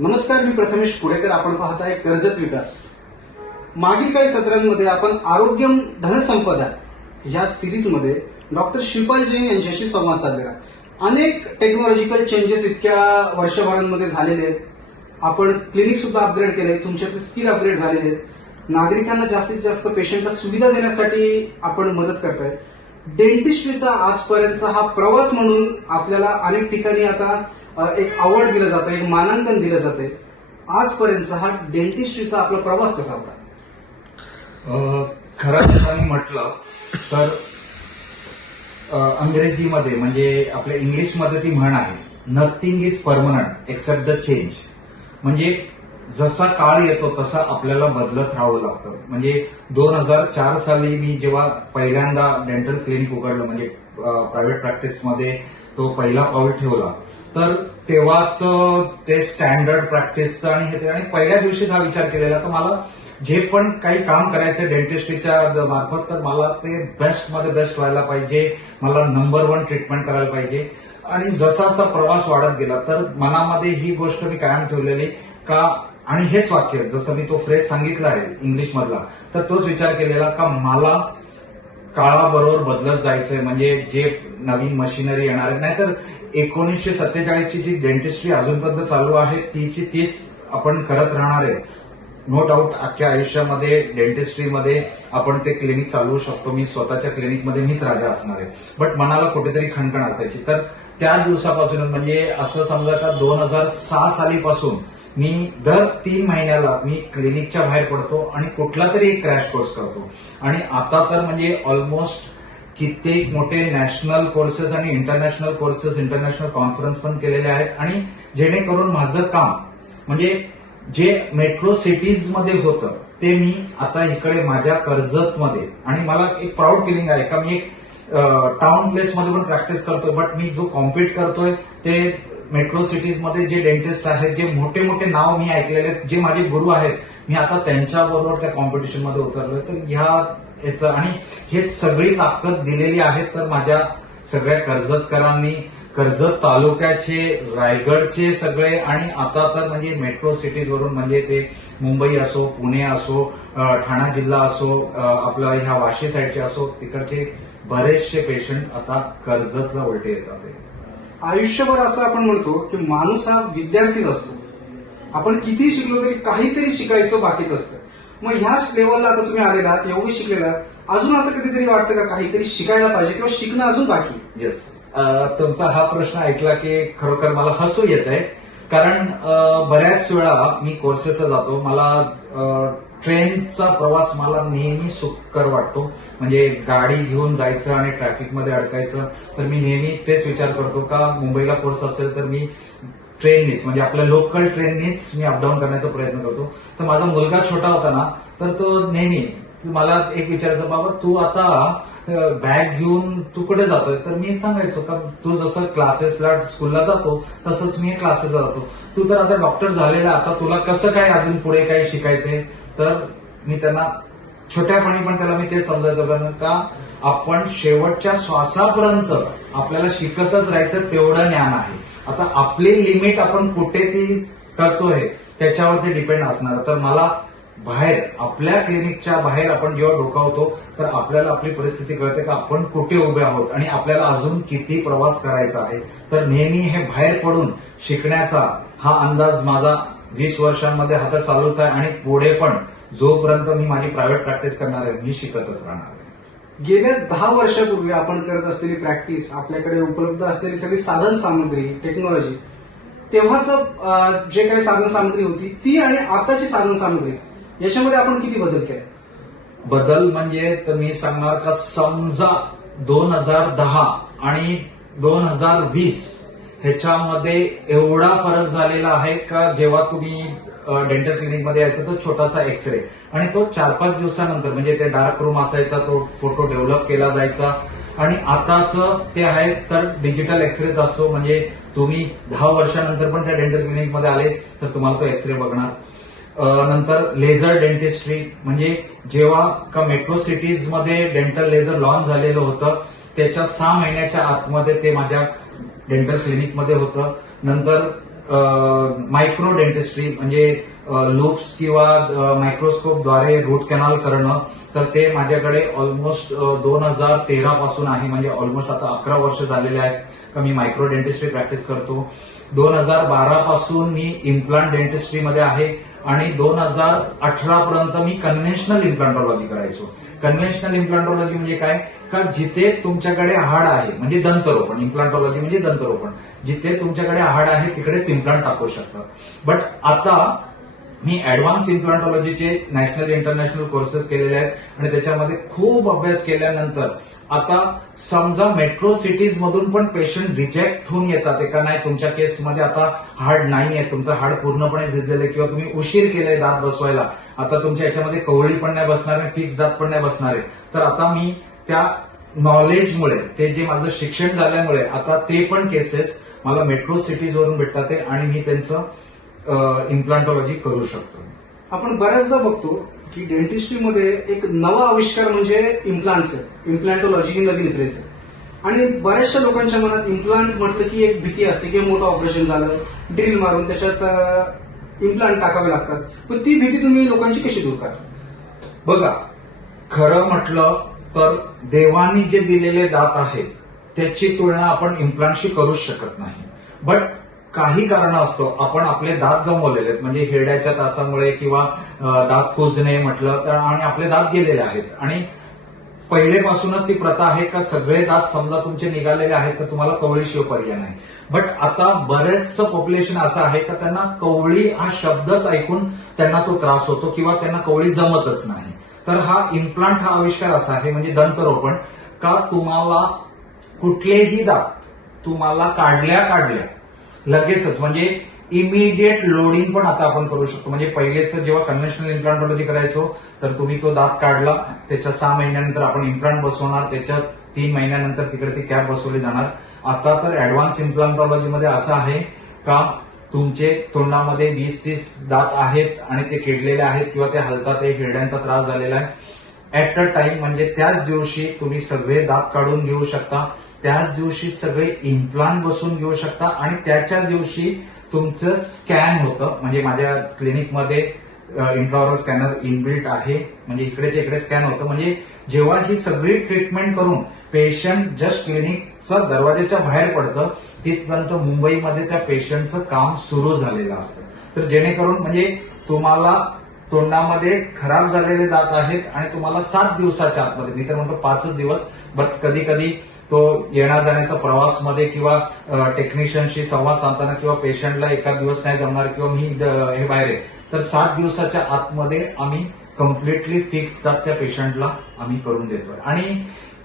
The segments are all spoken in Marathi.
नमस्कार मी प्रथमेश पुढेकर आपण पाहताय कर्जत विकास. मागील काही सत्रांमध्ये आपण आरोग्यम धनसंपदा या सिरीजमध्ये डॉक्टर शिवपाल जैन यांच्याशी संवाद साधलेला अनेक टेक्नॉलॉजिकल चेंजेस इतक्या वर्षभरांमध्ये झालेले आहेत. आपण क्लिनिक सुद्धा अपग्रेड केले तुमच्यातले स्किल अपग्रेड झालेले आहेत. नागरिकांना जास्तीत जास्त पेशंटला सुविधा देण्यासाठी आपण मदत करताय. डेंटिस्ट्रीचा आजपर्यंतचा हा प्रवास म्हणून आपल्याला अनेक ठिकाणी आता एक अवॉर्ड दिलं जातं एक मानांकन दिलं जाते आजपर्यंतचा हा डेंटिस्ट्रीचा आपला प्रवास कसा होता? खरं म्हटलं तर अंग्रेजीमध्ये म्हणजे आपल्या इंग्लिशमध्ये ती म्हण आहे nothing is permanent except the change म्हणजे जसा काळ येतो तसा आपल्याला बदलत राहावं लागतं. म्हणजे दोन हजार चार साली मी जेव्हा पहिल्यांदा डेंटल क्लिनिक उघडलं म्हणजे प्रायव्हेट प्रॅक्टिसमध्ये तो पहिला पाऊल ठेवला. तर तेव्हाच ते स्टँडर्ड प्रॅक्टिसचं आणि हे ते आणि पहिल्या दिवशीच हा विचार केलेला की मला जे पण काही काम करायचं डेंटिस्ट्रीच्या मार्फत तर मला ते बेस्टमध्ये बेस्ट व्हायला पाहिजे. मला नंबर वन ट्रीटमेंट करायला पाहिजे. आणि जसा असा प्रवास वाढत गेला तर मनामध्ये ही गोष्ट मी कायम ठेवलेली का आणि हेच वाक्य जसं मी तो फ्रेज सांगितला आहे इंग्लिशमधला तर तोच विचार केलेला का मला काळाबरोबर बदलत जायचंय. म्हणजे जे नवीन मशिनरी येणार आहेत. नाहीतर एकोणीसशे सत्तेचाळीसची जी डेंटिस्ट्री अजूनपर्यंत चालू आहे तीची तीच आपण करत राहणार आहे. नो डाऊट अख्ख्या आयुष्यामध्ये डेंटिस्ट्रीमध्ये आपण ते क्लिनिक चालवू शकतो. मी स्वतःच्या क्लिनिकमध्ये मीच राजा असणार आहे. बट मनाला कुठेतरी खणखण असायची. तर त्या दिवसापासूनच म्हणजे असं समजा का दोन हजार सहा सालीपासून मी दर तीन महिन्याला मी क्लिनिकच्या बाहेर पडतो आणि कुठला तरी एक क्रॅश कोर्स करतो. आणि आता तर म्हणजे ऑलमोस्ट कित्येक मोठे नॅशनल कोर्सेस आणि इंटरनॅशनल कोर्सेस इंटरनॅशनल कॉन्फरन्स पण केलेले आहेत. आणि जेणेकरून माझं काम म्हणजे जे मेट्रो सिटीजमध्ये होतं ते मी आता इकडे माझ्या कर्जतमध्ये आणि मला एक प्राऊड फिलिंग आहे का मी एक टाउन प्लेस मध्ये पण प्रॅक्टिस करतोय बट मी जो कॉम्पिट करतोय ते मेट्रो सिटीजमध्ये जे डेंटिस्ट आहेत जे मोठे मोठे नाव मी ऐकलेले आहेत जे माझे गुरु आहेत मी आता त्यांच्याबरोबर त्या कॉम्पिटिशनमध्ये उतरलोय. तर ह्या याचं आणि हे सगळी ताकद दिलेली आहे तर माझ्या सगळ्या कर्जतकरांनी कर्जत तालुक्याचे रायगडचे सगळे आणि आता तर म्हणजे मेट्रो सिटीजवरून म्हणजे ते मुंबई असो पुणे असो ठाणा जिल्हा असो आपला ह्या वाशी साईडचे असो तिकडचे बरेचसे पेशंट आता कर्जतला उलटे येतात. आयुष्यभर असं आपण म्हणतो की माणूस हा विद्यार्थीच असतो. आपण कितीही शिकलो तरी काहीतरी शिकायचं बाकीच असतं. मग ह्याच लेवलला आता तुम्ही आलेला आहात, एवढी शिकलेला अजून असं कधीतरी वाटतं का काहीतरी शिकायला पाहिजे किंवा शिकणं अजून बाकी? येस तुमचा हा प्रश्न ऐकला की खरोखर मला हसू येत आहे कारण बऱ्याच वेळा मी कोर्सेसला जातो. मला ट्रेनचा प्रवास मला नेहमी सुखकर वाटतो. म्हणजे गाडी घेऊन जायचं आणि ट्रॅफिकमध्ये अडकायचं तर मी नेहमी तेच विचार करतो का मुंबईला कोर्स असेल तर मी ट्रेननीच म्हणजे आपल्या लोकल ट्रेननीच मी अपडाऊन करण्याचा प्रयत्न करतो. तर माझा मुलगा छोटा होता ना तर तो नेहमी मला एक विचारायचं बाबा तू आता बॅग घेऊन तू कुठे जातोय? तर मी सांगायचो का तू जसं क्लासेसला स्कूलला जातो तसंच मी क्लासेसला जातो. तू तर आता डॉक्टर झालेला आता तुला कसं काय अजून पुढे काय शिकायचंय? तर मी त्यांना छोट्यापणी पण त्याला मी ते समजायचं का आपण शेवटच्या श्वासापर्यंत आपल्याला शिकतच राहायचं तेवढं ज्ञान आहे. आता आपली लिमिट आपण कुठे ती करतोय त्याच्यावरती डिपेंड असणार. तर मला बाहेर आपल्या क्लिनिकच्या बाहेर आपण जेव्हा डोकावतो तर आपल्याला आपली परिस्थिती कळते का आपण कुठे उभे आहोत आणि आपल्याला अजून किती प्रवास करायचा आहे. तर नेहमी हे बाहेर पडून शिकण्याचा हा अंदाज माझा वीस वर्षांमध्ये हातात चालूच आहे आणि पुढे पण जोपर्यंत मी माझी प्रायव्हेट प्रॅक्टिस करणार आहे मी शिकतच राहणार आहे. गेल्या दहा वर्षापूर्वी आपण करत असलेली प्रॅक्टिस आपल्याकडे उपलब्ध असलेली सगळी साधन सामग्री टेक्नॉलॉजी तेव्हाच जे काही साधन सामग्री होती ती आणि आताची साधन सामग्री याच्यामध्ये आपण किती बदल केला? बदल म्हणजे तर मी सांगणार का समजा दोन हजार दहा आणि दोन हजार वीस ह्याच्यामध्ये एवढा फरक झालेला आहे का जेव्हा तुम्ही डेंटल क्लिनिकमध्ये यायचं तो छोटासा एक्सरे आणि तो चार पाच दिवसानंतर म्हणजे ते डार्क रूम असायचा तो फोटो डेव्हलप केला जायचा. आणि आताच ते आहे तर डिजिटल एक्सरेच असतो. म्हणजे तुम्ही दहा वर्षानंतर पण त्या डेंटल क्लिनिकमध्ये आले तर तुम्हाला तो एक्सरे बघणार. नंतर लेझर डेंटिस्ट्री म्हणजे जेव्हा का मेट्रो सिटीजमध्ये डेंटल लेझर लॉन्च झालेलं होतं त्याच्या सहा महिन्याच्या आतमध्ये ते माझ्या डेंटल क्लिनिकमध्ये होतं. नंतर मायक्रो डेंटिस्ट्री म्हणजे लूप्स किंवा मायक्रोस्कोपद्वारे रूट कॅनॉल करणं तर ते माझ्याकडे ऑलमोस्ट दोन हजार तेरा पासून आहे. म्हणजे ऑलमोस्ट आता अकरा वर्ष झालेले आहेत का मी मायक्रो डेंटिस्ट्री प्रॅक्टिस करतो. दोन हजार बारा पासून मी इम्प्लांट डेंटिस्ट्रीमध्ये आहे आणि दोन हजार अठरा पर्यंत मी कन्व्हेन्शनल इम्प्लांटॉलॉजी करायचो. कन्व्हेन्शनल इम्प्लांटॉलॉजी म्हणजे काय? का जिथे तुमच्याकडे हाड आहे म्हणजे दंतरोपण इम्प्लांटॉलॉजी म्हणजे दंतरोपण जिथे तुमच्याकडे हाड आहे तिकडेच इम्प्लांट टाकू शकता बट आता मी ऍडव्हान्स इम्प्लांटॉलॉजीचे नॅशनल इंटरनॅशनल कोर्सेस केलेले आहेत आणि त्याच्यामध्ये खूप अभ्यास केल्यानंतर आता समजा मेट्रो सिटीज मधून पण पेशंट रिजेक्ट होऊन येतात. एका नाही तुमच्या केसमध्ये आता हाड नाही आहे तुमचं हाड पूर्णपणे झिजलेलं आहे किंवा तुम्ही उशीर केलाय दात बसवायला. आता तुमच्या याच्यामध्ये कवळी पण नाही बसणार आहे फिक्स दात पण नाही बसणार आहे. तर आता मी त्या नॉलेजमुळे ते जे माझं शिक्षण झाल्यामुळे आता ते पण केसेस मला मेट्रो सिटीज वरून भेटतात आणि मी त्यांचं इम्प्लांटॉलॉजी करू शकतो. आपण बऱ्याचदा बघतो की डेंटिस्ट्रीमध्ये एक नवा आविष्कार म्हणजे इम्प्लांट्स आहे इम्प्लांटोलॉजी ही नवीन फ्रेज आहे. आणि बऱ्याचशा लोकांच्या मनात इम्प्लांट म्हटलं की एक भीती असते की मोठं ऑपरेशन झालं ड्रिल मारून त्याच्यात इम्प्लांट टाकावे लागतात. पण ती भीती तुम्ही लोकांची कशी दूर करा बघा खरं म्हटलं तर देवानी जे दिलेले दात आहेत त्याची तुलना आपण इम्प्लांटशी करूच शकत नाही. बट काही कारण असतो आपण आपले दात गमवलेले आहेत. म्हणजे हेड्याच्या तासामुळे किंवा दात कुजणे म्हटलं तर आणि आपले दात गेलेले आहेत. आणि पहिलेपासूनच ती प्रथा आहे का सगळे दात समजा तुमचे निघालेले आहेत तर तुम्हाला कवळीशिवाय पर्याय नाही. बट आता बरेचसं पॉप्युलेशन असं आहे का त्यांना कवळी हा शब्दच ऐकून त्यांना तो त्रास होतो किंवा त्यांना कवळी जमतच नाही. तर हा इम्प्लांट हा आविष्कार असा आहे म्हणजे दंतरोपण का तुम्हाला कुठलेही दात तुम्हाला काढल्या काढल्या लगेचच म्हणजे इमिडिएट लोडिंग पण आता आपण करू शकतो. म्हणजे पहिलेच जेव्हा कन्व्हेन्शनल इम्प्लांटॉलॉजी करायचो तर तुम्ही तो दात काढला त्याच्या सहा महिन्यानंतर आपण इम्प्लांट बसवणार त्याच्या तीन महिन्यानंतर तिकडे ती कॅप बसवली जाणार. आता तर ऍडव्हान्स इम्प्लांटॉलॉजीमध्ये असं आहे का तुमचे तोंडामध्ये वीस तीस दात आहेत आणि ते किडलेले आहेत किंवा ते हलतात एक हिरड्यांचा त्रास झालेला आहे. ऍट अ टाइम म्हणजे त्याच दिवशी तुम्ही सगळे दात काढून घेऊ शकता. त्याच दिवशी सगळे इम्प्लांट बसून घेऊ शकता आणि त्याच्या दिवशी तुमचं स्कॅन होतं. म्हणजे माझ्या क्लिनिकमध्ये इंट्रावरल स्कॅनर इनबिल्ट आहे. म्हणजे इकडेच्या इकडे स्कॅन होतं. म्हणजे जेव्हा ही सगळी ट्रीटमेंट करून पेशंट जस्ट क्लिनिकचं दरवाजाच्या बाहेर पडतं तिथपर्यंत मुंबईमध्ये त्या पेशंटचं काम सुरू झालेलं असतं. तर जेणेकरून म्हणजे तुम्हाला तोंडामध्ये खराब झालेले दात आहेत आणि तुम्हाला सात दिवसाच्या आतमध्ये मी तर म्हणतो पाचच दिवस बट कधी कधी तो येण्या जाण्याचा प्रवासमध्ये किंवा टेक्निशियनशी संवाद साधताना किंवा पेशंटला एखाद दिवस नाही जमणार किंवा मी हे बाहेर आहे तर सात दिवसाच्या आतमध्ये आम्ही कम्प्लिटली फिक्स दात त्या पेशंटला आम्ही करून देतोय. आणि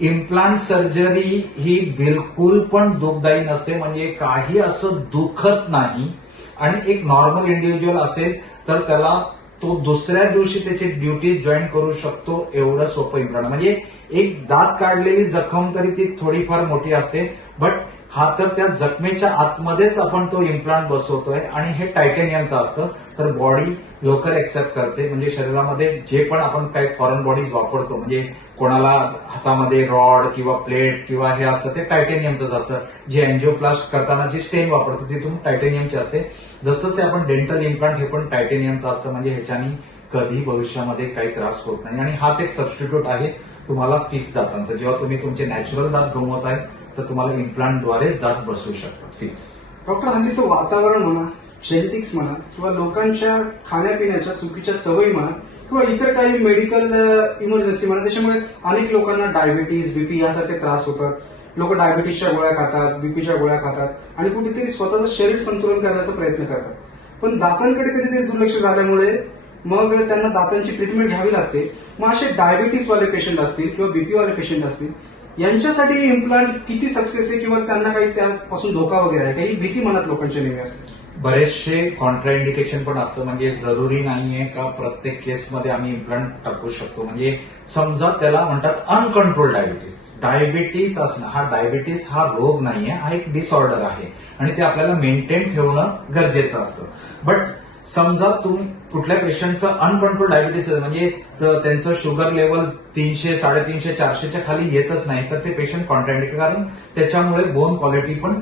इम्प्लांट सर्जरी ही बिलकुल पण दुःखदायी नसते म्हणजे काही असं दुखत नाही. आणि एक नॉर्मल इंडिव्हिज्युअल असेल तर त्याला तो दुसऱ्या दिवशी त्याची ड्युटी जॉईन करू शकतो एवढं सोपं इम्प्लांट. म्हणजे एक दात काढलेली जखम तरी ती थोडीफार मोठी असते बट हा तर त्या जखमेच्या आतमध्येच आपण तो इम्प्लांट बसवतोय आणि हे टायटेनियमचं असतं. तर बॉडी लवकर एक्सेप्ट करते. म्हणजे शरीरामध्ये जे पण आपण काही फॉरेन बॉडीज वापरतो म्हणजे कोणाला हातामध्ये रॉड किंवा प्लेट किंवा हे असतं ते टायटेनियमचंच असतं. जे अँजिओप्लास्ट करताना जी स्टेन वापरतो तिथून टायटेनियमची असते. जसंच आपण डेंटल इम्प्लांट हे पण टायटेनियमचं असतं. म्हणजे ह्याच्यानी कधी भविष्यामध्ये काही त्रास होत नाही. आणि हाच एक सबस्टिट्यूट आहे तुम्हाला फिक्स दातांचा. जेव्हा तुम्ही तुमचे नॅचरल दात गमवत आहे तर तुम्हाला इम्प्लांटद्वारेच दात बसवू शकतात. फिक्स डॉक्टर हल्लीचं वातावरण म्हणा जेनेटिक्स म्हणा किंवा लोकांच्या खाण्यापिण्याच्या चुकीच्या सवयी म्हणा किंवा इतर काही मेडिकल इमर्जन्सी uh, म्हणा त्याच्यामुळे अनेक लोकांना डायबिटीज बीपी यासारखे त्रास होतात. लोक डायबिटीजच्या गोळ्या खातात बीपीच्या गोळ्या खातात आणि कुठेतरी स्वतःचं शरीर संतुलन करण्याचा प्रयत्न करतात. पण दातांकडे कधीतरी दुर्लक्ष झाल्यामुळे मग त्यांना दातांची ट्रीटमेंट घ्यावी लागते. मग असे डायबिटीसवाले पेशंट असतील किंवा बीपी वाले पेशंट असतील यांच्यासाठी इम्प्लांट किती सक्सेस आहे किंवा त्यांना काही त्यापासून धोका वगैरे आहे? काही भीती मनात लोकांच्या नेहमी असते. बरेचसे कॉन्ट्राइंडिकेशन पण असतं. म्हणजे जरुरी नाहीये का प्रत्येक केसमध्ये आम्ही इम्प्लांट टाकू शकतो. म्हणजे समजा त्याला म्हणतात अनकंट्रोल डायबिटीस डायबिटीस असणं हा डायबिटीस हा रोग नाहीये हा एक डिसऑर्डर आहे. आणि ते आपल्याला मेंटेन ठेवणं गरजेचं असतं. बट समजा तुम्ही कुठल्या पेशंटचं अनकंट्रोल डायबिटीस म्हणजे त्यांचं शुगर लेवल तीनशे साडेतीनशे चारशेच्या खाली येतच नाही तर ते पेशंट कॉन्ट्राइंडिकेट कारण त्याच्यामुळे बोन क्वालिटी पण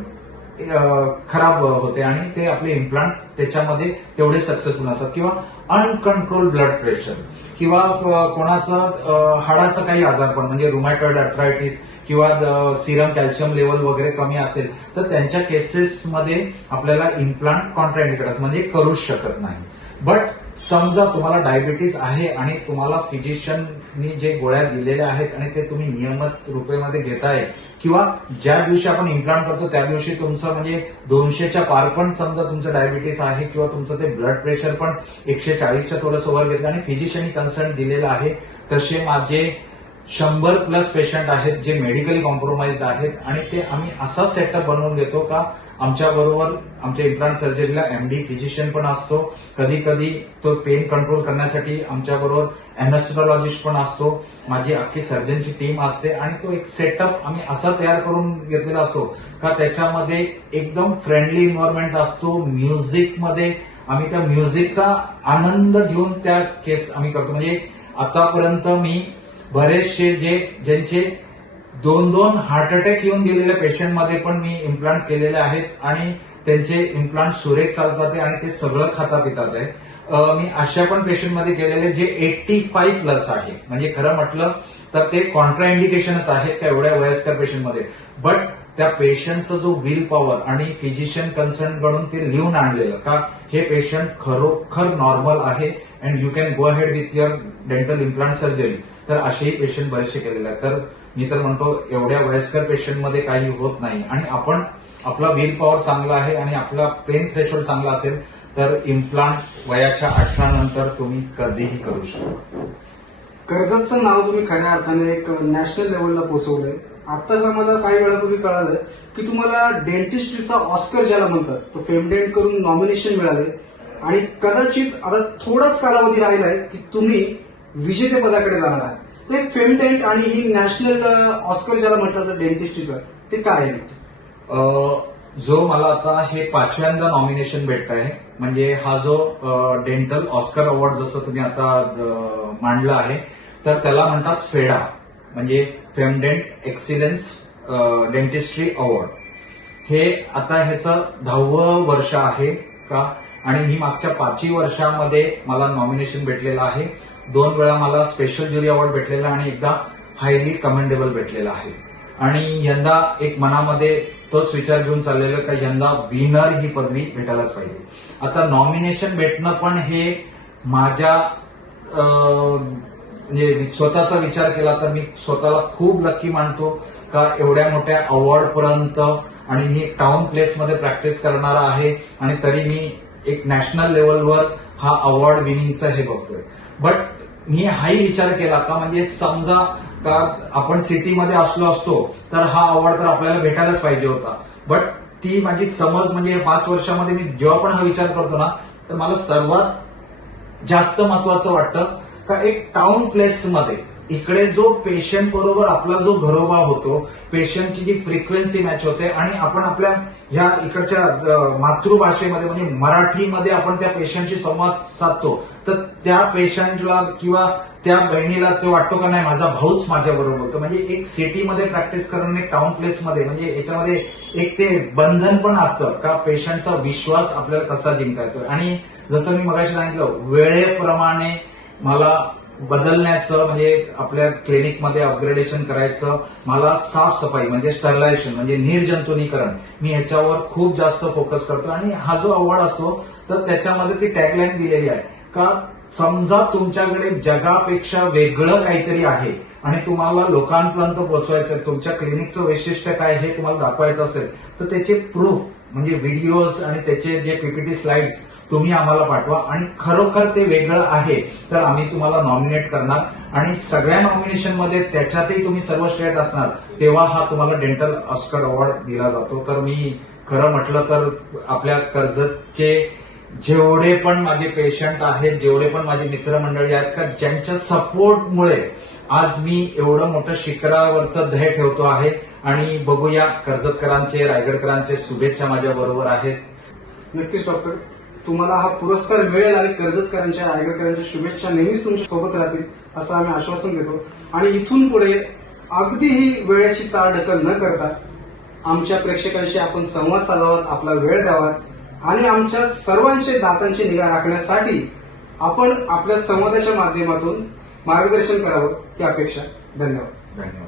खराब होते आणि ते आपले इम्प्लांट त्याच्यामध्ये तेवढे सक्सेसफुल असतात किंवा अनकंट्रोल ब्लड प्रेशर किंवा कोणाचं हाडाचं काही आजारपण म्हणजे रुमॅटॉइड अर्थरायटिस किंवा सिरम कॅल्शियम लेवल वगैरे कमी असेल तर त्यांच्या केसेसमध्ये आपल्याला इम्प्लांट कॉन्ट्राइंडिकेट म्हणजे करूच शकत नाही. बट समजा तुम्हाला डायबिटीस आहे आणि तुम्हाला फिजिशियननी जे गोळ्या दिलेल्या आहेत आणि ते तुम्ही नियमित रुपयामध्ये घेताय किंवा ज्या दिवशी आपण इम्प्लांट करतो त्या दिवशी तुमचं म्हणजे दोनशेच्या पार पण समजा तुमचं डायबिटीस आहे किंवा तुमचं ते ब्लड प्रेशर पण एकशे चाळीसच्या थोडंसं वर घेतलं आणि फिजिशियननी कन्सर्न दिलेलं आहे तसे माझे शंभर प्लस पेशंट आहेत जे मेडिकली कॉम्प्रोमाइज आहेत आणि ते आम्ही असा सेटअप बनवून देतो का आमच्या बरोबर आमच्या इम्प्लांट सर्जरीला एमडी फिजिशियन पण असतो. कधी कधी तो पेन कंट्रोल करण्यासाठी आमच्या बरोबर पण असतो. माझी अख्खी सर्जनची टीम असते आणि तो एक सेटअप आम्ही असा तयार करून घेतलेला असतो का त्याच्यामध्ये एकदम फ्रेंडली इन्व्हायरमेंट असतो. म्युझिकमध्ये आम्ही त्या म्युझिकचा आनंद घेऊन त्या केस आम्ही करतो. म्हणजे आतापर्यंत मी बरेचसे जे ज्यांचे दोन दोन हार्ट अटॅक येऊन गेलेल्या पेशंटमध्ये पण मी इम्प्लांट केलेले आहेत आणि त्यांचे इम्प्लांट सुरेख चालतात आहे आणि ते सगळं खाता पितात आहे. मी अशा पण पेशंटमध्ये गेलेले जे एट्टी फाईव्ह प्लस आहे. म्हणजे खरं म्हटलं तर ते कॉन्ट्रा इंडिकेशनच आहेत का एवढ्या वयस्कर पेशंटमध्ये. बट त्या पेशंटचा जो विल पॉवर आणि फिजिशियन कन्सर्नकडून ते लिहून आणलेलं का हे पेशंट खरोखर नॉर्मल आहे and you can go ahead with your dental implant surgery तर असेही पेशंट बरेचसे केलेले आहेत. तर मी तर म्हणतो एवढ्या वयस्कर पेशंटमध्ये काही होत नाही. आणि आपण आपला विल पॉवर चांगला आहे आणि आपला पेन थ्रेशोल्ड चांगला असेल तर इम्प्लांट वयाच्या अठरा नंतर तुम्ही कधीही करू शकता. कर्जतचं नाव तुम्ही खऱ्या अर्थाने एक नॅशनल लेवलला पोहोचवलंय आत्ताच आम्हाला काही वेळापूर्वी कळालं की तुम्हाला डेंटिस्ट्रीचा ऑस्कर ज्याला म्हणतात तो फेमडेंट करून नॉमिनेशन मिळाले. आणि कदाचित आता थोडाच कालावधी राहिलाय की तुम्ही विजेतेपदाकडे जाणार आहे. ते फेमडेंट आणि ही नॅशनल ऑस्कर ज्याला म्हटलं जातं डेंटिस्ट्रीचं ते काय आहे? जो मला आता हे पाचव्यांदा नॉमिनेशन भेटत आहे म्हणजे हा जो डेंटल ऑस्कर अवॉर्ड जसं तुम्ही आता मांडला आहे तर त्याला म्हणतात फेडा म्हणजे फेमडेंट एक्सिलन्स डेंटिस्ट्री अवॉर्ड हे आता ह्याचं दहावं वर्ष आहे का? आणि मी मागच्या पाचही वर्षामध्ये मला नॉमिनेशन भेटलेलं आहे. दोन वेळा मला स्पेशल ज्युरी अवॉर्ड भेटलेला आणि एकदा हायली कमेंडेबल भेटलेला आहे. आणि यंदा एक मनामध्ये तोच विचार घेऊन चाललेला का यंदा विनर ही पदवी भेटायलाच पाहिजे. आता नॉमिनेशन भेटणं पण हे माझ्या म्हणजे स्वतःचा विचार केला तर मी स्वतःला खूप लक्की मानतो का एवढ्या मोठ्या अवॉर्ड पर्यंत आणि मी टाउन प्लेसमध्ये प्रॅक्टिस करणारा आहे आणि तरी मी एक नॅशनल लेवलवर हा अवॉर्ड विनिंगचा हे बघतोय. बट मी हाही विचार केला का म्हणजे समजा का आपण सिटीमध्ये असलो असतो तर हा अवॉर्ड तर आपल्याला भेटायलाच पाहिजे होता. बट ती माझी समज म्हणजे पाच वर्षामध्ये मी जेव्हा पण हा विचार करतो ना तर मला सर्वात जास्त महत्वाचं वाटतं का एक टाउन प्लेसमध्ये इकडे जो पेशंट बरोबर आपला जो घरोबा होतो पेशंटची जी फ्रिक्वेन्सी मॅच होते आणि आपण आपल्या ह्या इकडच्या मातृभाषेमध्ये म्हणजे मराठीमध्ये आपण त्या पेशंटशी संवाद साधतो. तर त्या पेशंटला किंवा त्या बहिणीला ते वाटतो का नाही माझा भाऊच माझ्याबरोबर बोलतो. होतो म्हणजे एक सिटीमध्ये प्रॅक्टिस करणे एक टाउन प्लेसमध्ये म्हणजे याच्यामध्ये एक ते बंधन पण असतं का पेशंटचा विश्वास आपल्याला कसा जिंकता येतो? आणि जसं मी मगाशी सांगितलं वेळेप्रमाणे मला बदलण्याचं म्हणजे आपल्या क्लिनिकमध्ये अपग्रेडेशन करायचं मला साफसफाई म्हणजे स्टरलायझेशन म्हणजे निर्जंतुनीकरण मी ह्याच्यावर खूप जास्त फोकस करतो. आणि हा जो अवॉर्ड असतो तर त्याच्यामध्ये ती टॅगलाईन दिलेली आहे का समजा तुमच्याकडे जगापेक्षा वेगळं काहीतरी आहे आणि तुम्हाला लोकांपर्यंत पोहोचवायचं तुमच्या क्लिनिकचं वैशिष्ट्य काय हे तुम्हाला दाखवायचं असेल तर त्याचे प्रूफ म्हणजे व्हिडिओज आणि त्याचे जे पीपीटी स्लाइड्स तुम्ही आम्हाला पाठवा. आणि खरोखर ते वेगळं आहे तर आम्ही तुम्हाला नॉमिनेट करणार. आणि सगळ्या नॉमिनेशनमध्ये त्याच्यातही तुम्ही सर्व असणार तेव्हा हा तुम्हाला डेंटल ऑस्कर अवॉर्ड दिला जातो. तर मी खरं म्हटलं तर आपल्या कर्जतचे जेवढे पण माझे पेशंट आहेत जेवढे पण माझे मित्रमंडळी आहेत का ज्यांच्या सपोर्टमुळे आज मी एवढं मोठं शिखरावरचं ध्येय ठेवतो आहे आणि बघूया कर्जतकरांचे रायगडकरांचे शुभेच्छा माझ्या बरोबर आहेत. नक्कीच डॉक्टर. तुम्हाला हा पुरस्कार मिळेल आणि कर्जतकरांच्या रायगडकरांच्या शुभेच्छा नेहमीच तुमच्यासोबत राहतील असं आम्ही आश्वासन देतो. आणि इथून पुढे अगदी ही वेळेची चाळ ढकल न करता आमच्या प्रेक्षकांशी आपण संवाद साधावात आपला वेळ द्यावात आणि आमच्या सर्वांचे दातांची निगा राखण्यासाठी आपण आपल्या संवादाच्या माध्यमातून मार्गदर्शन करावं ही अपेक्षा. धन्यवाद. धन्यवाद.